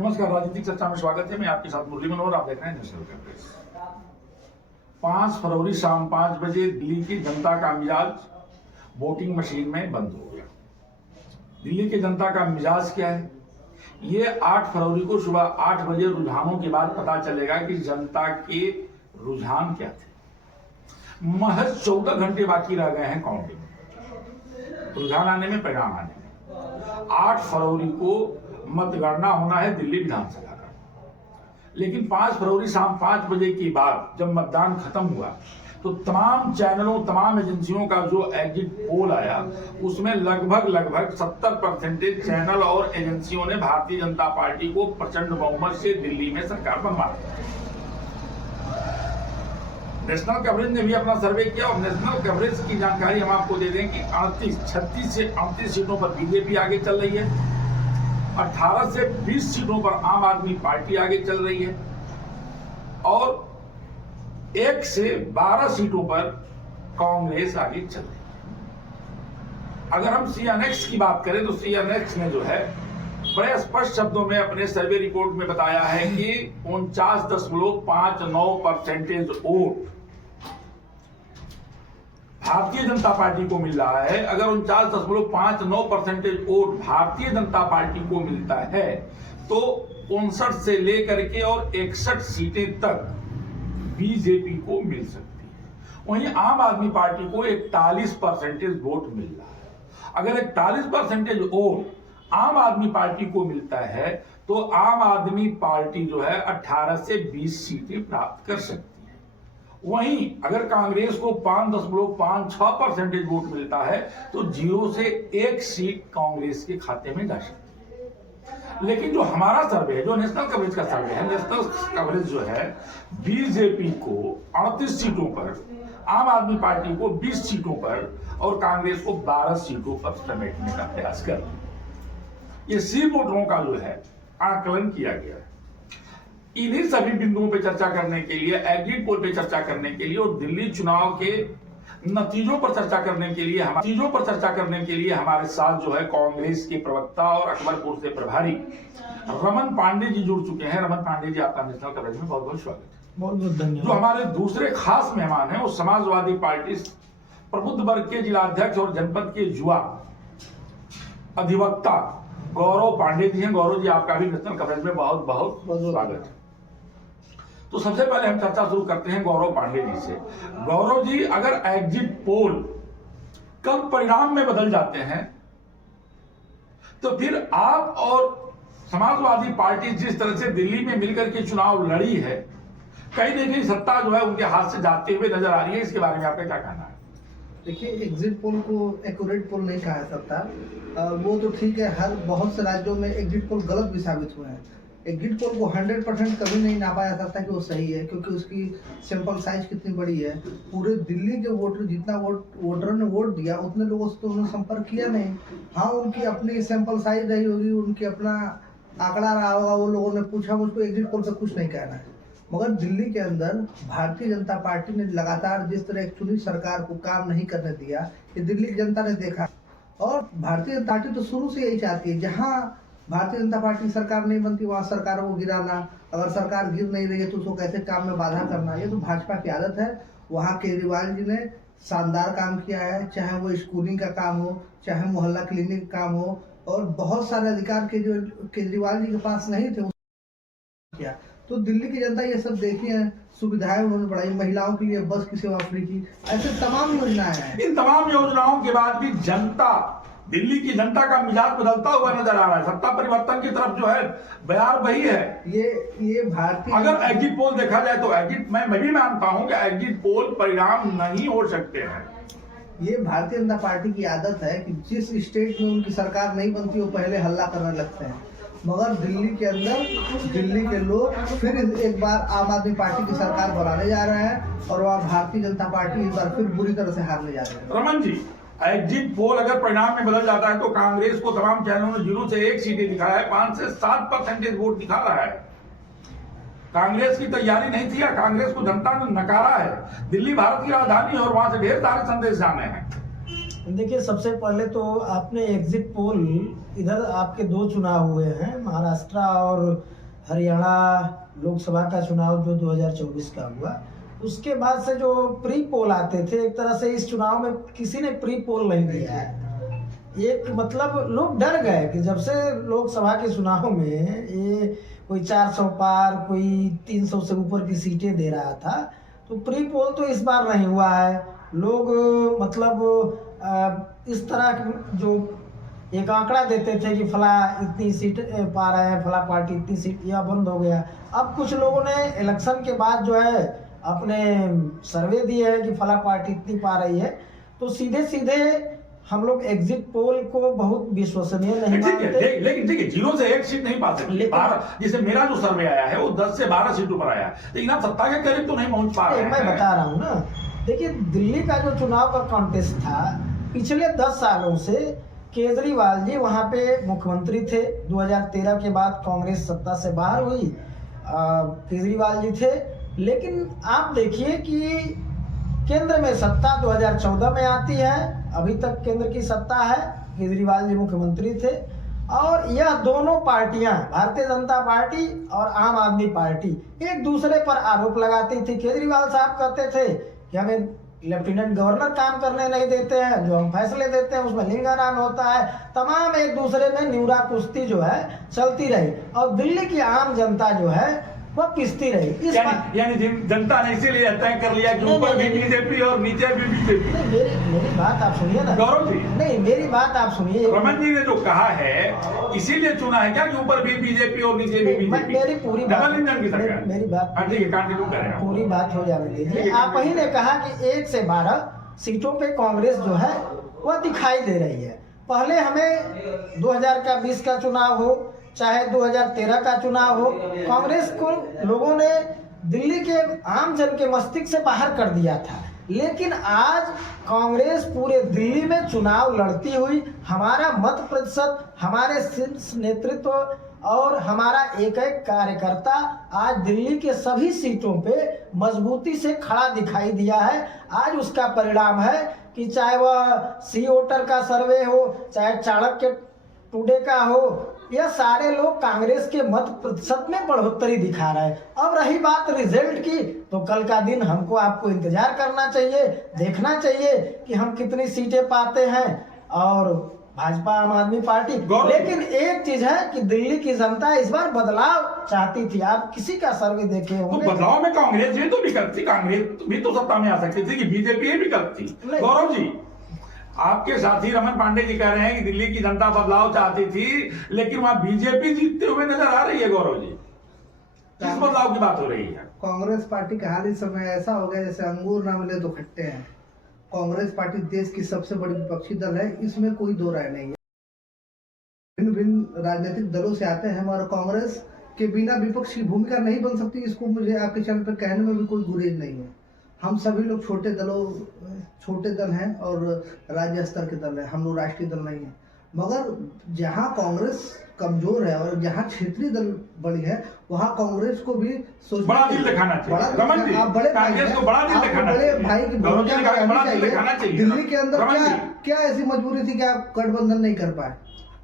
नमस्कार, राजनीतिक चर्चा में स्वागत है। मैं आपके साथ मुरली मनोहर, आप देख रहे हैं नेशनल कॉन्फ्रेंस। 5 फरवरी शाम 5 बजे दिल्ली की जनता का मिजाज वोटिंग मशीन में बंद हो गया। दिल्ली की जनता का मिजाज क्या है, ये 8 फरवरी को सुबह 8 बजे रुझानों के बाद पता चलेगा कि जनता के रुझान क्या थे। महज 14 घंटे बाकी रह गए हैं काउंटिंग, रुझान आने में, परिणाम आने में। 8 फरवरी को मतगणना होना है दिल्ली विधानसभा का, लेकिन 5 फरवरी शाम 5 बजे के बाद जब मतदान खत्म हुआ तो तमाम चैनलों, तमाम एजेंसियों का जो एग्जिट पोल आया उसमें लगभग 70% चैनल और एजेंसियों ने भारतीय जनता पार्टी को प्रचंड बहुमत से दिल्ली में सरकार बनवा दी। नेशनल कवरेज ने भी अपना सर्वे किया और नेशनल कवरेज की जानकारी हम आपको दे दें कि 36 से 38 सीटों पर बीजेपी आगे चल रही है, 18 से 20 सीटों पर आम आदमी पार्टी आगे चल रही है और 1 से 12 सीटों पर कांग्रेस आगे चल रही है। अगर हम CNX की बात करें तो CNX ने जो है बड़े स्पष्ट शब्दों में अपने सर्वे रिपोर्ट में बताया है कि 49.59% वोट भारतीय जनता पार्टी को मिल रहा है। अगर 49.59% वोट भारतीय जनता पार्टी को मिलता है तो 59 से लेकर के और 61 सीटें तक बीजेपी को मिल सकती है। वहीं आम आदमी पार्टी को 41% वोट मिल रहा है। अगर 41% वोट आम आदमी पार्टी को मिलता है तो आम आदमी पार्टी जो है 18 से 20 सीटें प्राप्त कर सकती है। वहीं अगर कांग्रेस को 5.56% वोट मिलता है तो 0 से 1 सीट कांग्रेस के खाते में जा सकती है। लेकिन जो हमारा सर्वे है, जो नेशनल कवरेज का सर्वे है, नेशनल कवरेज जो है बीजेपी को 38 सीटों पर, आम आदमी पार्टी को 20 सीटों पर और कांग्रेस को 12 सीटों पर समेटने का प्रयास कर रही है। ये सी वोटरों का जो है आकलन किया गया है। इन्हीं सभी बिंदुओं पर चर्चा करने के लिए, एग्जिट पोल पे चर्चा करने के लिए और दिल्ली चुनाव के नतीजों पर चर्चा करने के लिए हमारे साथ जो है कांग्रेस के प्रवक्ता और अकबरपुर से प्रभारी रमन पांडे जी जुड़ चुके हैं। रमन पांडे जी, आपका नेशनल कवरेज में बहुत बहुत स्वागत है। बहुत बहुत धन्यवाद। जो हमारे दूसरे खास मेहमान हैं वो समाजवादी पार्टी प्रबुद्ध वर्ग के जिलाध्यक्ष और जनपद के युवा अधिवक्ता गौरव पांडे जी हैं। गौरव जी, आपका भी नेशनल कवरेज में बहुत बहुत स्वागत है। तो सबसे पहले हम चर्चा शुरू करते हैं गौरव पांडे जी से। गौरव जी, अगर एग्जिट पोल कल परिणाम में बदल जाते हैं तो फिर आप और समाजवादी पार्टी जिस तरह से दिल्ली में मिलकर के चुनाव लड़ी है, कहीं ना कहीं सत्ता जो है उनके हाथ से जाते हुए नजर आ रही है। इसके बारे में आपका क्या कहना है? देखिए, एग्जिट पोल को एक्यूरेट पोल नहीं कहा जा सकता। वो तो ठीक है, हर बहुत से राज्यों में एग्जिट पोल गलत भी साबित हुए हैं। एग्जिट पोल को 100% कभी नहीं नापा जा सकता कि वो सही है, क्योंकि उसकी सैंपल साइज कितनी बड़ी है। पूरे दिल्ली के वोटर, जितना वोटरों ने वोट दिया उतने लोगों से तो उन्होंने संपर्क किया नहीं। हाँ, उनकी अपनी सैंपल साइज रही होगी, उनकी अपना आंकड़ा रहा होगा, वो लोगों ने पूछा। मुझको एग्जिट पोल से कुछ नहीं कहना है। मगर दिल्ली के अंदर भारतीय जनता पार्टी ने लगातार जिस तरह एक चुनी सरकार को काम नहीं करने दिया, ये दिल्ली की जनता ने देखा। और भारतीय जनता पार्टी तो शुरू से यही चाहती है, जहाँ भारतीय जनता पार्टी की सरकार नहीं बनती वहाँ सरकारों को गिराना, अगर सरकार गिर नहीं रही है तो उसको कैसे काम में बाधा करना। ये तो भाजपा की आदत है। वहाँ केजरीवाल जी ने शानदार काम किया है, चाहे वो स्कूलिंग का काम हो, चाहे मोहल्ला क्लिनिक का काम हो, और बहुत सारे अधिकार के जो केजरीवाल जी के पास नहीं थे किया। तो दिल्ली की जनता ये सब देखी है, सुविधाएं उन्होंने बढ़ाई, महिलाओं के लिए बस की सेवा फ्री की, ऐसे तमाम योजनाएं हैं। इन तमाम योजनाओं के बाद भी जनता, दिल्ली की जनता का मिजाज बदलता हुआ नजर आ रहा है। सत्ता परिवर्तन की तरफ जो है बयार वही है। ये भारतीय, अगर एग्जिट पोल देखा जाए तो एग्जिट, मैं भी मानता हूं कि एग्जिट पोल परिणाम नहीं हो सकते हैं। ये भारतीय जनता पार्टी की आदत है कि जिस स्टेट में उनकी सरकार नहीं बनती वो पहले हल्ला करने लगते हैं। मगर दिल्ली के अंदर दिल्ली के लोग फिर एक बार आम आदमी पार्टी की सरकार बनाने जा रहे हैं और वहाँ भारतीय जनता पार्टी इस बार फिर बुरी तरह से हारने जा रहे हैं। रमन जी, एग्जिट पोल अगर परिणाम में बदल जाता है तो कांग्रेस को तमाम चैनलों ने 0 से 1 सीटें दिखाया है, 5 से 7% वोट दिखा रहा है। कांग्रेस की तैयारी नहीं थी या कांग्रेस को जनता ने नकारा है? दिल्ली भारत की राजधानी है और वहां से ढेर सारे संदेश जाने हैं। देखिए, सबसे पहले तो आपने एग्जिट पोल, इधर आपके 2 चुनाव हुए हैं, महाराष्ट्र और हरियाणा लोकसभा का चुनाव जो 2024 का हुआ। उसके बाद से जो प्री पोल आते थे, एक तरह से इस चुनाव में किसी ने प्री पोल नहीं दिया है। एक मतलब लोग डर गए कि जब से लोकसभा के चुनाव में ये कोई 400 पार, कोई 300 से ऊपर की सीटें दे रहा था, तो प्री पोल तो इस बार नहीं हुआ है। लोग मतलब इस तरह जो एक आंकड़ा देते थे कि फला इतनी सीट पा रहे हैं, फला पार्टी इतनी सीट, यह बंद हो गया। अब कुछ लोगों ने इलेक्शन के बाद जो है अपने सर्वे दिए हैं कि फला पार्टी इतनी पा रही है, तो सीधे सीधे हम लोग एग्जिट पोल को बहुत विश्वसनीय नहीं मानते। लेकिन ठीक है, 0 से 1 सीट नहीं पा सकते। 12, जैसे मेरा जो सर्वे आया है वो 10 से 12 सीटों पर आया, लेकिन आप सत्ता के करीब तो नहीं पहुंच पा रहे हैं। मैं बता रहा हूँ ना, देखिए दिल्ली का जो चुनाव का कॉन्टेस्ट था, पिछले 10 सालों से केजरीवाल जी वहाँ पे मुख्यमंत्री थे। 2013 के बाद कांग्रेस सत्ता से बाहर हुई, केजरीवाल जी थे। लेकिन आप देखिए कि केंद्र में सत्ता 2014 में आती है, अभी तक केंद्र की सत्ता है, केजरीवाल जी मुख्यमंत्री थे। और यह दोनों पार्टियां, भारतीय जनता पार्टी और आम आदमी पार्टी, एक दूसरे पर आरोप लगाती थी। केजरीवाल साहब कहते थे कि हमें लेफ्टिनेंट गवर्नर काम करने नहीं देते हैं, जो हम फैसले देते हैं उसमें लिंगारान होता है। तमाम एक दूसरे में न्यूरा कुश्ती जो है चलती रही, और दिल्ली की आम जनता जो है वह पिसती रही। यानी जनता ने इसीलिए तय कर लिया कि ऊपर भी बीजेपी और नीचे भी बीजेपी। मेरी बात आप सुनिए ना गौरव जी, नहीं मेरी बात आप सुनिए। रमन जी ने जो कहा है इसीलिए चुना है क्या कि ऊपर भी बीजेपी और नीचे भी बीजेपी? मेरी पूरी डबल इंजन की सरकार। मेरी बात ठीक है, कंटिन्यू करें। पूरी बात हो जाने दीजिए। आप ही ने कहा कि 1 से 12 सीटों पे कांग्रेस जो है वह दिखाई दे रही है। पहले हमें 2020 का चुनाव हो चाहे 2013 का चुनाव हो, कांग्रेस को लोगों ने दिल्ली के आम जन के मस्तिष्क से बाहर कर दिया था। लेकिन आज कांग्रेस पूरे दिल्ली में चुनाव लड़ती हुई, हमारा मत प्रतिशत, हमारे शीर्ष नेतृत्व और हमारा एक एक कार्यकर्ता आज दिल्ली के सभी सीटों पे मजबूती से खड़ा दिखाई दिया है। आज उसका परिणाम है कि चाहे वह सी वोटर का सर्वे हो, चाहे चाणक्य टुडे का हो, यह सारे लोग कांग्रेस के मत प्रतिशत में बढ़ोतरी दिखा रहे हैं। अब रही बात रिजल्ट की, तो कल का दिन हमको आपको इंतजार करना चाहिए, देखना चाहिए कि हम कितनी सीटें पाते हैं, और भाजपा आम आदमी पार्टी। लेकिन एक चीज है कि दिल्ली की जनता इस बार बदलाव चाहती थी। आप किसी का सर्वे देखे होंगे, तो बदलाव में कांग्रेस भी तो विकल्प थी, कांग्रेस भी तो सत्ता में आ सकती थी कि बीजेपी विकल्प थी। गौरव जी, आपके साथी रमन पांडे जी कह रहे हैं कि दिल्ली की जनता बदलाव चाहती थी, लेकिन वहां बीजेपी जीतते हुए नजर आ रही है। गौरव जी, किस बदलाव की बात हो रही है? कांग्रेस पार्टी का हाल इस समय ऐसा हो गया जैसे अंगूर ना मिले तो खट्टे हैं। कांग्रेस पार्टी देश की सबसे बड़ी विपक्षी दल है, इसमें कोई दो राय नहीं है। भिन्न भिन्न राजनीतिक दलों से आते हैं, और कांग्रेस के बिना विपक्ष की भूमिका नहीं बन सकती। इसको मुझे आपके चैनल पर कहने में भी कोई गुरेज नहीं है। हम सभी लोग छोटे दल हैं और राज्य स्तर के दल हैं, हम लोग राष्ट्रीय दल नहीं है। मगर जहां कांग्रेस कमजोर है और जहां क्षेत्रीय दल बड़ी है, वहां कांग्रेस को भी बड़ा दिल दिखाना चाहिए। आप बड़े कांग्रेस को बड़ा दिल दिखाना चाहिए, बड़े भाई की भूमिका चाहिए। दिल्ली के अंदर क्या ऐसी मजबूरी थी कि आप गठबंधन नहीं कर पाए?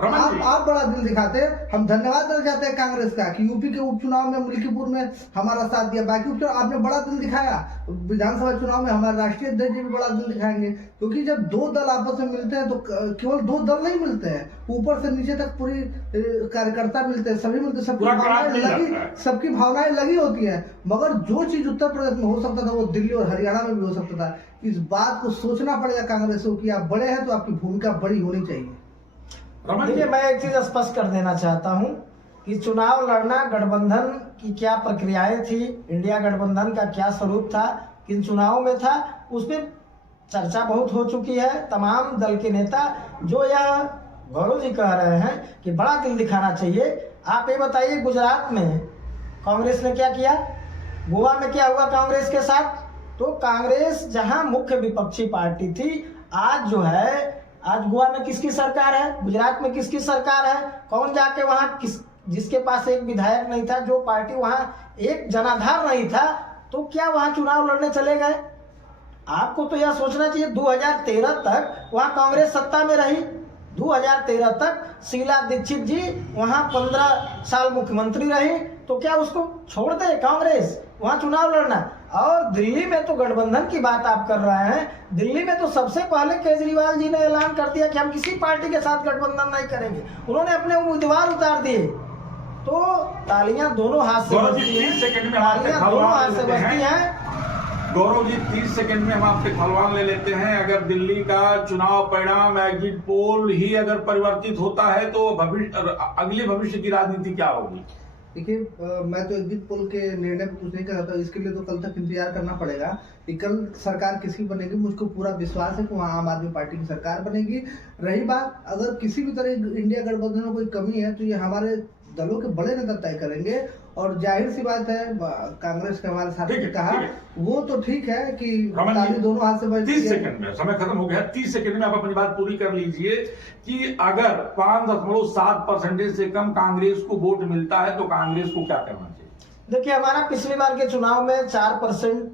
आप बड़ा दिल दिखाते। हम धन्यवाद देना चाहते हैं कांग्रेस का कि यूपी के उपचुनाव में मुल्कीपुर में हमारा साथ दिया। बाकी उपचुनाव आपने बड़ा दिल दिखाया, विधानसभा चुनाव में हमारे राष्ट्रीय अध्यक्ष जी भी बड़ा दिल दिखाएंगे। क्योंकि जब दो दल आपस में मिलते हैं तो केवल दो दल नहीं मिलते हैं, ऊपर से नीचे तक पूरी कार्यकर्ता मिलते हैं, सभी मिलते, सबकी भावनाएं लगी होती है। मगर जो चीज उत्तर प्रदेश में हो सकता था वो दिल्ली और हरियाणा में भी हो सकता था। इस बात को सोचना पड़ेगा कांग्रेस को कि आप बड़े हैं तो आपकी भूमिका बड़ी होनी चाहिए। देखिए, मैं एक चीज स्पष्ट कर देना चाहता हूं कि चुनाव लड़ना, गठबंधन की क्या प्रक्रियाएं थी, इंडिया गठबंधन का क्या स्वरूप था, किन चुनावों में था, उस पर चर्चा बहुत हो चुकी है। तमाम दल के नेता जो यह गौरव जी कह रहे हैं कि बड़ा दिल दिखाना चाहिए। आप ये बताइए, गुजरात में कांग्रेस ने क्या किया, गोवा में क्या हुआ कांग्रेस के साथ? तो कांग्रेस जहां मुख्य विपक्षी पार्टी थी, आज जो है, आज गोवा में किसकी सरकार है, गुजरात में किसकी सरकार है? कौन जाके वहां जिसके पास एक विधायक नहीं था, जो पार्टी वहां एक जनाधार नहीं था, तो क्या वहां चुनाव लड़ने चले गए? आपको तो यह सोचना चाहिए 2013 तक वहाँ कांग्रेस सत्ता में रही। 2013 तक शीला दीक्षित जी वहाँ 15 साल मुख्यमंत्री रही, तो क्या उसको छोड़ दे कांग्रेस वहाँ चुनाव लड़ना? और दिल्ली में तो गठबंधन की बात आप कर रहे हैं। दिल्ली में तो सबसे पहले केजरीवाल जी ने ऐलान कर दिया कि हम किसी पार्टी के साथ गठबंधन नहीं करेंगे। उन्होंने अपने उम्मीदवार उतार दिए। तो तालियां दोनों हाथ से बजती हैं, तालियां दोनों हाथ से बजती हैं। गौरव जी 30 सेकंड में हम आपसे खलवान ले लेते हैं। अगर दिल्ली का चुनाव परिणाम एग्जिट पोल ही अगर परिवर्तित होता है तो अगले भविष्य की राजनीति क्या होगी? देखिए, मैं तो एग्जिट पोल के निर्णय पर कुछ नहीं कर सकता। इसके लिए तो कल तक इंतजार करना पड़ेगा कि कल सरकार किसकी बनेगी। मुझको पूरा विश्वास है कि वहाँ आम आदमी पार्टी की सरकार बनेगी। रही बात अगर किसी भी तरह इंडिया गठबंधन में कोई कमी है तो ये हमारे दलों के बड़े नेता तय करेंगे। और जाहिर सी बात है, कांग्रेस के हमारे साथी ने कहा वो तो ठीक है कि ताली दोनों हाथ से बजती है। 30 सेकंड में समय खत्म हो गया। 30 सेकंड में आप अपनी बात पूरी कर लीजिए कि अगर 5.7% से कम कांग्रेस को वोट मिलता है तो कांग्रेस को क्या करना चाहिए? देखिए, हमारा पिछली बार के चुनाव में 4%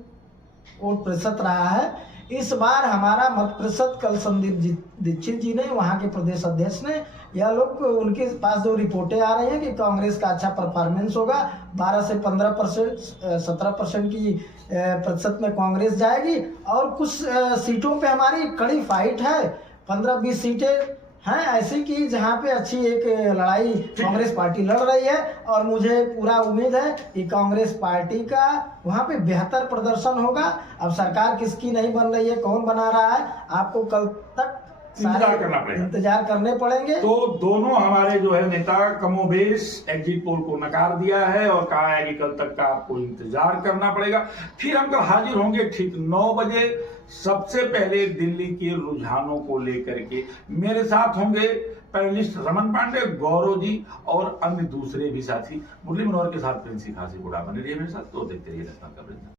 वोट प्रतिशत रहा है। इस बार हमारा मत प्रतिशत कल संदीप दीक्षित जी ने, वहाँ के प्रदेश अध्यक्ष ने, यह लोग उनके पास जो रिपोर्टें आ रही हैं कि कांग्रेस का अच्छा परफॉर्मेंस होगा, 12 से 15%, 17% की प्रतिशत में कांग्रेस जाएगी। और कुछ सीटों पे हमारी कड़ी फाइट है। 15-20 सीटें हैं ऐसी कि जहाँ पे अच्छी एक लड़ाई कांग्रेस पार्टी लड़ रही है। और मुझे पूरा उम्मीद है कि कांग्रेस पार्टी का वहाँ पे बेहतर प्रदर्शन होगा। अब सरकार किसकी नहीं बन रही है, कौन बना रहा है, आपको कल तक इंतजार करने पड़ेंगे। तो दोनों हमारे जो है नेता कमोबेश एग्जिट पोल को नकार दिया है और कहा है कि कल तक का आपको इंतजार करना पड़ेगा। फिर हम कल हाजिर होंगे ठीक 9 बजे। सबसे पहले दिल्ली के रुझानों को लेकर के मेरे साथ होंगे पैनलिस्ट रमन पांडे, गौरव जी और अन्य दूसरे भी साथी। मुरली मनोहर के साथ प्रिंसी खासी बुढ़ा बने रहिए मेरे साथ। तो देखते रहिए नेशनल कवरेज।